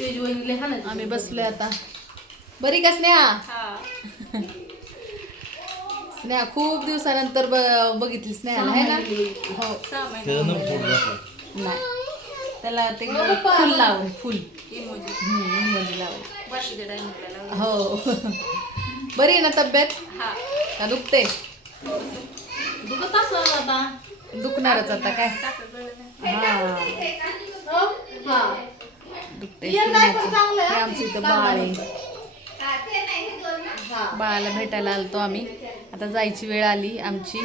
तेज वहिनीले हा ना आम्ही बसलोय आता. बरी का स्नेहा? हा. स्नेहा खूप दिवसानंतर ब- बघितली स्नेहाला आहे ना? हो. सहा महिने. त्याचं. नाही. त्याला ते फुल लावून फुल. इमोजी. हम्म, emoji लावून. बाकीच्या टाइमला लावलं हो. बरी आहे ना तब्येत? हा. का दुखते? दुखत असं आता. दुखणारच आता काय? टाकत नाही. हा? हा. दुखते आमचं इथं बाळ आहे. बाळाला भेटायला आलतो आम्ही. आता जायची वेळ आली आमची.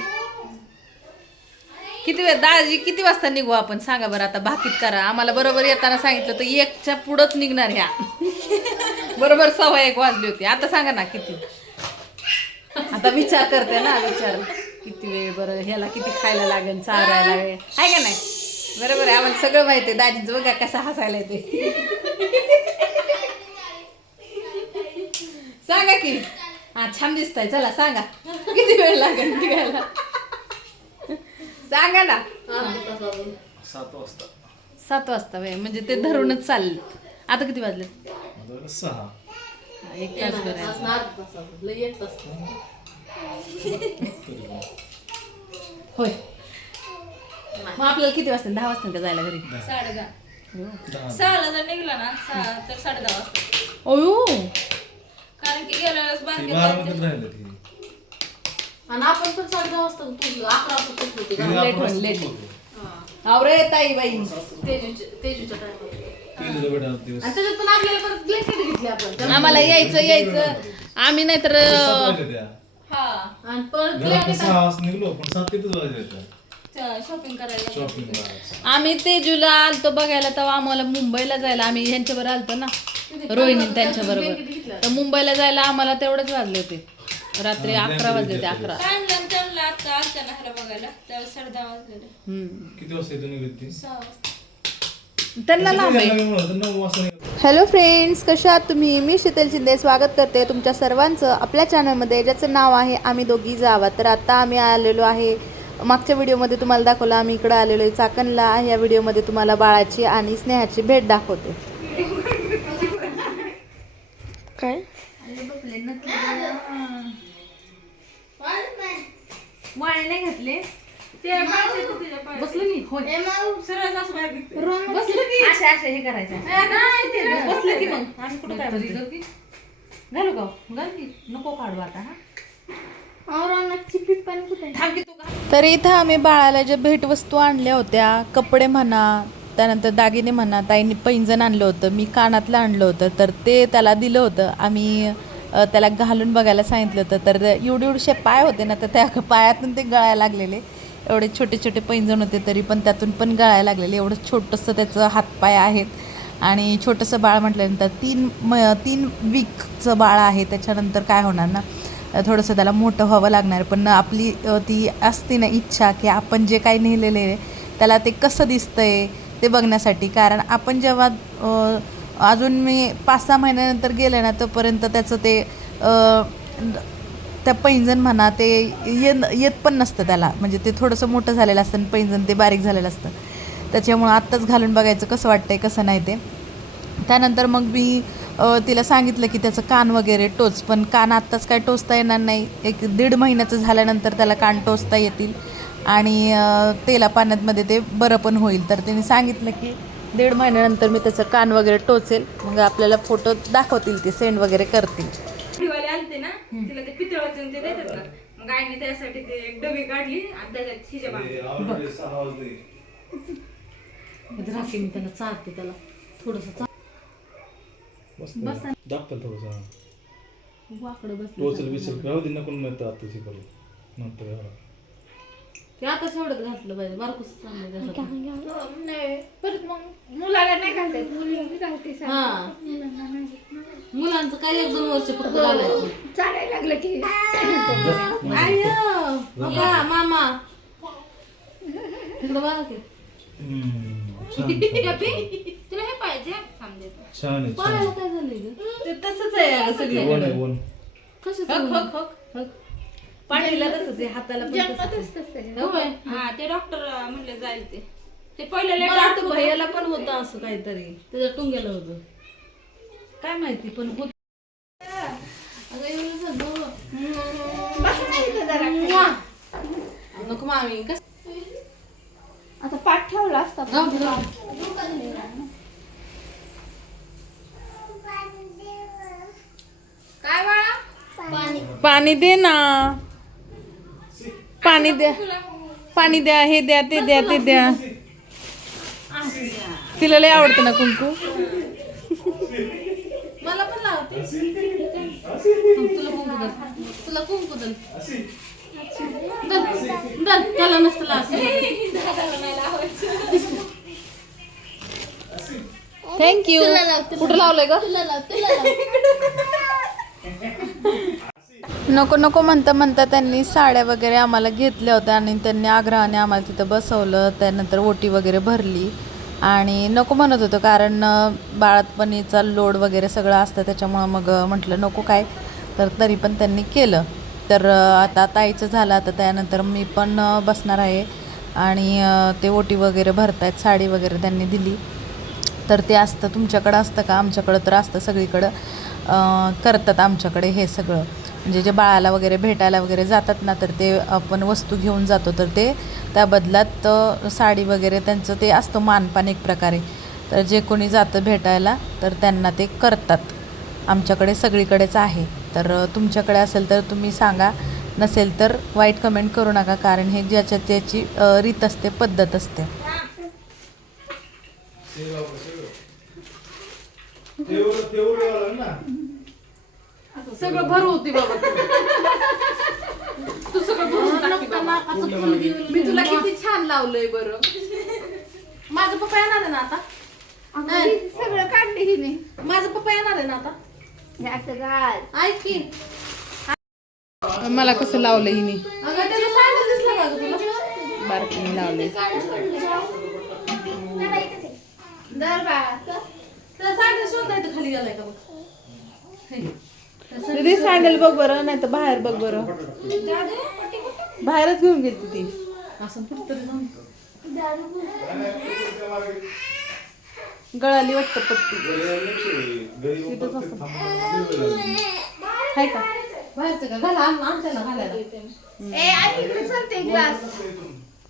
किती वेळ दाजी किती वाजता निघू आपण? सांगा बरं आता भाकीत करा. आम्हाला बरोबर येताना सांगितलं तर एकच्या पुढंच निघणार ह्या. बरोबर सव्वा एक वाजली होती. आता सांगा ना किती? आता विचार करते ना विचार. किती वेळ बरं ह्याला किती खायला लागेल चारायला वेळ. आहे का नाही? बरोबर आहे आम्हाला सगळं माहिती आहे. दाजीचं बघा कसं हसायला येते सांगा की. हा छान दिसताय. चला सांगा. किती वेळ लागेल निघायला? सांगा ना. सात वाजता. सात वाजता वेळ. म्हणजे ते धरूनच चालले. आता किती वाजले? आता सहा. तास एक तास. होय. मग आपल्याला किती वाजता? दहा वाजता का जायला घरी? साडे दहा दहा. सहाला जर निघला ना सहा तर साडे दहा वाजता. ओयो कारण की गेल्या वेळेस ती बारके बारामतीत राहिलं ती. आणि आपण पण साडे दहा वाजता अकरा लेट आपण होईल, असं लेट. आवरे ताई बाई. तेजूच्या तेजूच्या बेटा दिवस आणि त्याच्यात पण आपल्याला परत ब्लँकेट घेतली आपण. आम्हाला यायचं यायचं. आम्ही नाहीतर सात वाजले त्या. हा. आणि परत घरात सहा वाजता निघलो पण सात तिथेच वाजले त्या. शॉपिंग करायला शॉपिंग करायला आम्ही तेजूला आलतो बघायला तेव्हा आम्हाला मुंबईला जायला आम्ही ह्यांच्याबरोबर आलतो ना. रोहिणी त्यांच्या बरोबर. तर मुंबईला जायला आम्हाला तेवढेच वाजले होते. रात्री अकरा वाजले होते अकरा. त्यांना आता ना ह्याला बघायला. त्यावेळेस साडे दहा वाजलेले. हम्म. किती वाजता इथून निघली ती सहा वाजता. त्यांना लांब आहे. त्यांना मी म्हणलं होतं, नऊ वाजता निघालो. हॅलो फ्रेंड्स कशा आहात तुम्ही? मी शीतल शिंदे स्वागत करते तुमच्या सर्वांचं आपल्या चॅनलमध्ये ज्याचं नाव आहे आम्ही दोघी जावा. तर आता आम्ही आलेलो आहे मागच्या व्हिडिओमध्ये तुम्हाला दाखवलं आम्ही इकडं आलेलो आहे चाकणला. या व्हिडिओमध्ये तुम्हाला बाळाची आणि स्नेहाची भेट दाखवते. काय? वाळे नाही घातले. बसलं की? होय. सरळ असं बाहेर निघते. बसलं की? अशा अशा हे करायच्या. बसलं की मग. आम्ही कुठं काय? घालू का घाल की. नको काढू आता हा. तू. तर इथं आम्ही बाळाला ज्या भेटवस्तू आणल्या होत्या कपडे म्हणा त्यानंतर दागिने म्हणा ताईंनी पैंजण आणलं होतं मी कानातलं आणलं होतं तर ते त्याला दिलं होतं. आम्ही त्याला घालून बघायला सांगितलं होतं. तर एवढे एवढेसे पाय होते ना तर त्या पायातून ते गळायला लागलेले. एवढे छोटे छोटे पैंजण होते तरी पण त्यातून पण गळायला लागलेले. एवढं छोटंसं त्याचं हातपाय आहेत. आणि छोटंसं बाळ म्हटल्यानंतर तीन म तीन वीकचं बाळ आहे. त्याच्यानंतर काय होणार ना? थोडंसं त्याला मोठं व्हावं लागणार. पण आपली ती असते ना इच्छा की आपण जे काही नेलेले आहे त्याला ते कसं दिसतं आहे ते बघण्यासाठी. कारण आपण जेव्हा अजून मी पाच सहा महिन्यानंतर गेले ना तोपर्यंत त्याचं ते त्या पैंजण म्हणा ते येत येत पण नसतं त्याला. म्हणजे ते थोडंसं मोठं झालेलं असतं आणि पैंजण ते बारीक झालेलं असतं. त्याच्यामुळं आत्ताच घालून बघायचं कसं वाटतंय कसं नाही ते. त्यानंतर मग मी तिला सांगितलं की त्याचं कान वगैरे टोच पण कान आत्ताच काय टोचता येणार नाही. एक दीड महिन्याचं झाल्यानंतर त्याला कान टोचता येतील. आणि तेला पाण्यातमध्ये ते बरं पण होईल. तर तिने सांगितलं की दीड महिन्यानंतर मी त्याचं कान वगैरे टोचेल. मग आपल्याला फोटो दाखवतील ते सेंड वगैरे करतील. दिवाळी आलते ना तिला ते पितळाचे ते देतात ना. मग आईने त्यासाठी ते एक डबी काढली आणि त्याच्यात राखी मी त्याला चारते त्याला थोडस बस. दाखल थोडंसं. वाकडं बस टोचल बिचल राहू दे नको नंतर आता शिकवलं नंतर घाला. ते आता शेवटच घातलं पाहिजे. बारकूस चांगलं परत मग मुलाला नाही घालतात मुलीला घालते हा. मुलांचं काय एक दोन वर्ष फक्त घालायचं. चालायला लागलं की. आय बाबा मामा. तिकडं बघा की. हम्म, छान छान. हे. छान आहे छान पायाला आहे. काय झालंय ग? ते तसंच आहे वन कशाचं हक? हक हक हक. पाठीला तसंच आहे हाताला पण तसंच आहे. जन्मतच तसं आहे. होय. हा ते डॉक्टर म्हणले जाईल ते. ते पहिले मला वाटतं भैयाला पण होतं असं काहीतरी. त्याच्या टुंग्याला होतं. काय माहिती पण होत नको मामी कस आता पाठ ठेवला असता. पाणी दे ना. पाणी द्या. पाणी द्या हे द्या ते द्या ते द्या. तिला लय आवडतं ना कुंकू. मला पण लावते. तुला कुंकू दल तुला कुंकू दल दल दल त्याला नसतं थँक्यू कुठं लावलंय का नको नको म्हणता म्हणता त्यांनी साड्या वगैरे आम्हाला घेतल्या होत्या आणि त्यांनी आग्रहाने आम्हाला तिथं बसवलं. त्यानंतर ओटी वगैरे भरली. आणि नको म्हणत होतं कारण बाळतपणीचा बाळातपणीचा लोड वगैरे सगळं असतं त्याच्यामुळं मग म्हटलं नको काय. तर तरी पण त्यांनी केलं. तर आता ताईचं झालं. आता त्यानंतर मी पण बसणार आहे. आणि ते ओटी वगैरे भरतायत साडी वगैरे त्यांनी दिली. तर ते असतं तुमच्याकडं असतं का? आमच्याकडं तर असतं सगळीकडं. करतात आमच्याकडे हे सगळं. म्हणजे जे बाळाला वगैरे भेटायला वगैरे जातात ना तर ते आपण वस्तू घेऊन जातो. तर ते त्या बदलात साडी वगैरे त्यांचं ते असतं मानपान एक प्रकारे. तर जे कोणी जातं भेटायला तर त्यांना ते करतात. आमच्याकडे सगळीकडेच आहे. तर तुमच्याकडे असेल तर तुम्ही सांगा नसेल तर वाईट कमेंट करू नका कारण हे ज्याच्या त्याची रीत असते पद्धत असते. तेवढं तेवढं ना. सगळं भरू होती बाबा तू. तू सगळं भरून टाकते बाबा. मी तुला किती छान लावलंय बरं. माझा पप्पा येणार आहे ना आता? अगं, सगळं काढले हिने. माझा पप्पा येणार आहे ना आता? हे असं घाल. ऐक की. मला कसं लावलं हिने? अगं त्याचं दिसलं का गं तुला? बारकीने लावलंय दर बाळा त्याला शोधता येतं खाली गेलाय का बघ? दीदी सँडल बघ बरं नाही तर बाहेर बघ बरं. बाहेरच घेऊन गेली ती असं गळाली वाटतं पट्टी. हाय का? बाहेरचं घाला आमच्याला घालायला.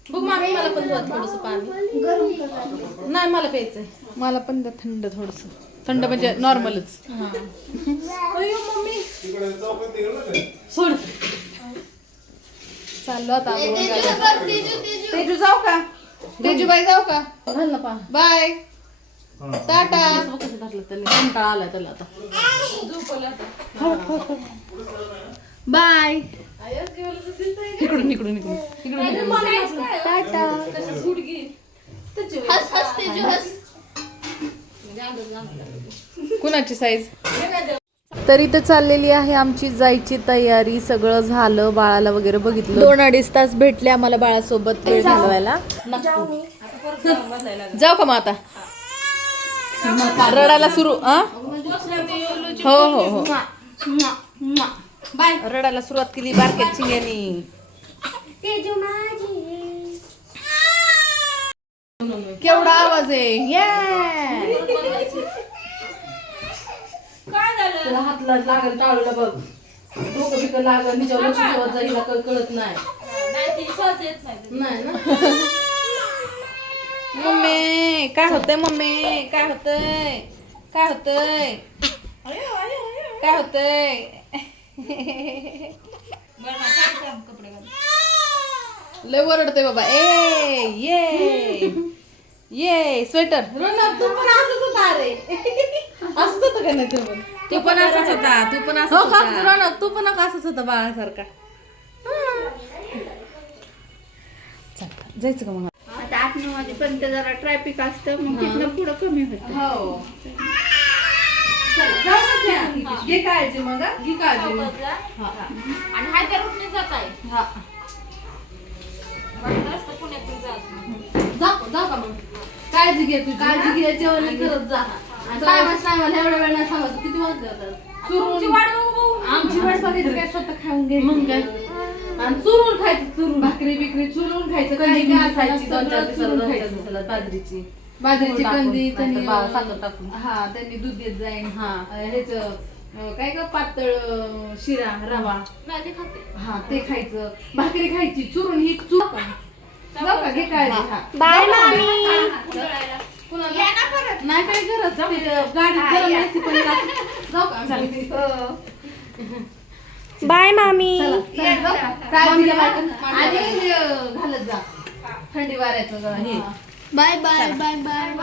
बघ मामी मला पण थोडस पाणी. नाही मला प्यायचंय. मला पण द्या थंड थोडस. थंड म्हणजे नॉर्मलच. सोड. चाललो आता. तेजू जाऊ का? तेजूबाई जाऊ का? घाल ना पा. बाय. हा. टाटा. कसं घातलं त्याने कंटाळा आलाय त्याला आता बाय. इकडून इकडून इकडून. इकडून टाटा. हस हस कुणाची साईज तर इथं चाललेली आहे आमची जायची तयारी. सगळं झालं बाळाला वगैरे बघितलं. दोन अडीच तास भेटले आम्हाला बाळासोबत वेळ घालवायला. जाऊ का मग आता? रडायला सुरू हो हो हो. बाय रडायला सुरुवात केली बारक्या चिंग्यानी. केवढा आवाज आहे. तुला हातला लागल टाळूला बघ. डोकं बिकं लागल निच्यावर लक्ष ठेवत जा हिला कळत नाही. नाही ती सहज येत नाही. नाही ना? मम्मी काय होतंय मम्मी? काय होतंय? काय होतंय? काय होतंय? लय ओरडते बाबा. ए ये. ये स्वेटर. रोनक तू पण असंच होता अरे. असंच होतं का नाही तू पण? तू पण असंच होता तू पण हो का रोनक तू पण असंच होता बाळासारखा. चल जायचं का मग? आता आठ नऊ वाजेपर्यंत जरा ट्रॅफिक असतं मग तिथनं पुढं कमी होतं. हो. ना. घे काळजी मग हा. घे काळजी मग. जा. आणि हाय त्या रूटने जात आहे हा. रस्ता पुण्यातून जात जाऊ जाऊ का मग? काळजी घे तू काळजी घे जेवण करत जा. काय एवढ्या वेळ नाही सांगायचं किती वाजले आता? तुमची वाट बघू आमची वाट बघायची काय? स्वतः खाऊन घ्यायची. मग काय? आणि चुरून खायचं चुरून. भाकरी बिकरी चुरून खायचं. काय खायची दोन चार दिवसाला दोन चार दिवसाला बाजरीची. बाजरीची कंदी त्यांनी बा- साखर टाकून. हा त्यांनी दूध देत जाईन. हा. ह्याच काय ग? पातळ अं, शिरा रवा. नाही ते खाते. हा ते खायचं. भाकरी खायची. चुरून ही चूर जाऊ का? घे काळजी. हा. बाय मामी. कुणाला? नाही काय गरज. ते गाडीत गरम नसते पण जाऊ- जाऊ का? बाय मामी. चला, चला, जाऊ. काळजी घ्या बायका. आणि हे, अं, घालत जा. थंडी वाऱ्याचं जरा हे. Bye bye bye bye.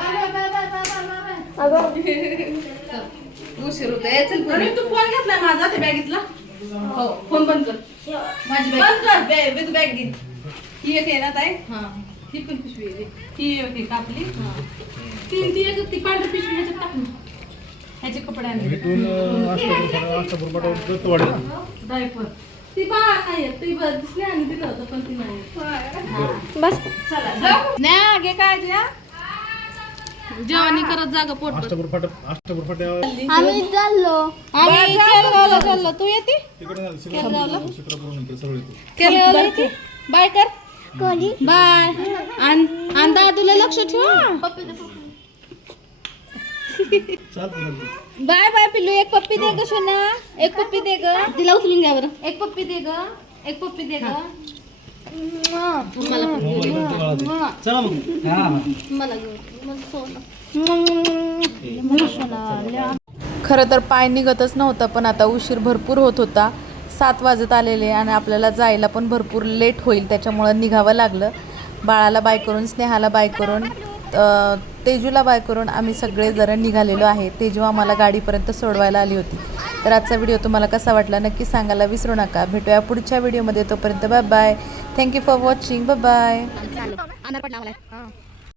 उशीर होत चल पुढे. तू फोन घेतलाय माझा त्या बॅगेतला? हो फोन बंद कर. माझी बॅग. बंद कर बॅग विथ बॅग घे ही एक आहे ना ताई? हा. ही पण पिशवी आहे. ही एक आहे कापली. तीन ती एक ती पांढरी पिशवी ह्याच्यात टाकून ह्याचे कपडे आणले. इथून अष्टपूर अष्टपूर पाठवून दत्तवाडी ना डायपर. ती बा नाही येत. ती बा- दिसली आणि दिलं होतं पण ती नाही. येत. बस. चला जाऊ. नाही घे काळजी हा. जेवणी करत जागा पोट अष्टपूर फाटक अष्टपूर फाट्या आम्ही चाललो. आम्ही चाललो. तू येते? तिकडे झालं शिक्रापूर शिक्रापूर नंतर सगळे येतो. केळगावला येते. बाय कर. कोणी बाय. आणि दादूला लक्ष ठेव बाय बाय पिल्लू एक पप्पी दे ग सोना. एक पप्पी दे ग. तिला उचलून घ्या बरं. एक पप्पी दे ग. एक पप्पी दे ग. चला मग. मला खरं तर पाय निघतच नव्हता पण आता उशीर भरपूर होत होता. सात वाजत आलेले आणि आपल्याला जायला पण भरपूर लेट होईल त्याच्यामुळं निघावं लागलं. बाळाला बाय करून स्नेहाला बाय करून तेजूला बाय करून आम्ही सगळे जरा निघालेलो आहे. तेजू आम्हाला गाडीपर्यंत सोडवायला आली होती. तर आजचा व्हिडिओ तुम्हाला कसा वाटला नक्की सांगायला विसरू नका. भेटूया पुढच्या व्हिडिओमध्ये. तोपर्यंत bye bye thank you for watching bye bye